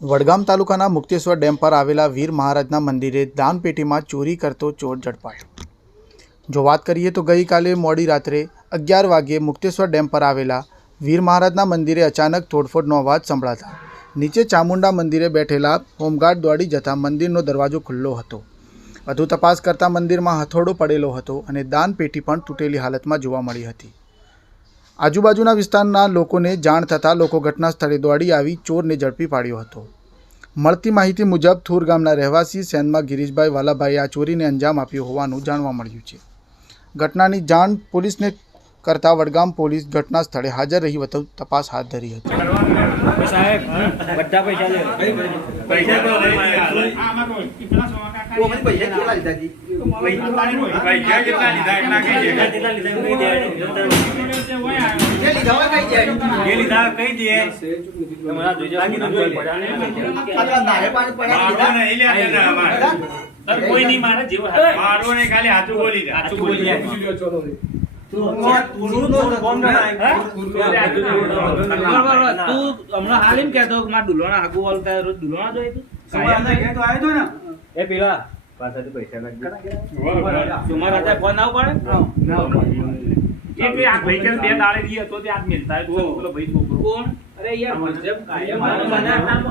વડગામ તાલુકાના મુક્તેશ્વર ડેમ પર આવેલા વીર મહારાજના મંદિરે દાનપેટીમાં ચોરી કરતો ચોર ઝડપાયો. જો વાત કરીએ તો ગઈકાલે મોડી રાત્રે અગિયાર વાગ્યે મુક્તેશ્વર ડેમ પર આવેલા વીર મહારાજના મંદિરે અચાનક તોડફોડનો અવાજ સંભળાતા નીચે ચામુંડા મંદિરે બેઠેલા હોમગાર્ડ દોડી જતા મંદિરનો દરવાજો ખુલ્લો હતો. વધુ તપાસ કરતાં મંદિરમાં હથોડો પડેલો હતો અને દાનપેટી પણ તૂટેલી હાલતમાં જોવા મળી હતી. આજુબાજુના વિસ્તારના લોકોને જાણ થતાં લોકો ઘટના સ્થળે દોડી આવી ચોરને ઝડપી પાડ્યો હતો મળતી માહિતી મુજબ થુર ગામના રહેવાસી સેનમાં ગિરીશભાઈ વાલાભાઈએ આ ચોરીને અંજામ આપ્યો હોવાનું જાણવા મળ્યું છે ઘટનાની જાણ પોલીસને કરતા વડગામ પોલીસ ઘટના સ્થળે હાજર રહી વધુ તપાસ હાથ ધરી હતી પૈસા કેટલા લીધા જે લીધા કહી દે તમારા જોઈ લે. તો નારે પાણી પડ્યા મારો લીધા નહીં લ્યા તને અમારે. તાર કોઈ નહીં મારે જેવો મારો નહીં ખાલી હાથું બોલી દે. બોલી તું હમણાં હાલ એમ કહેતો કે મારા દુલ્હના હાગુ વાળતા રોજ દુલ્હના જોઈએ તું? એ પેલા તમારા ફોન ના ઉપાડે? એ કે આ ભાઈ કે બે દાડે દી હતો તે આજ મિલતા હે તો બોલો ભાઈ છોકરો. અરે યાર, મજબ કાયમ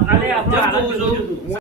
અરે આપણો.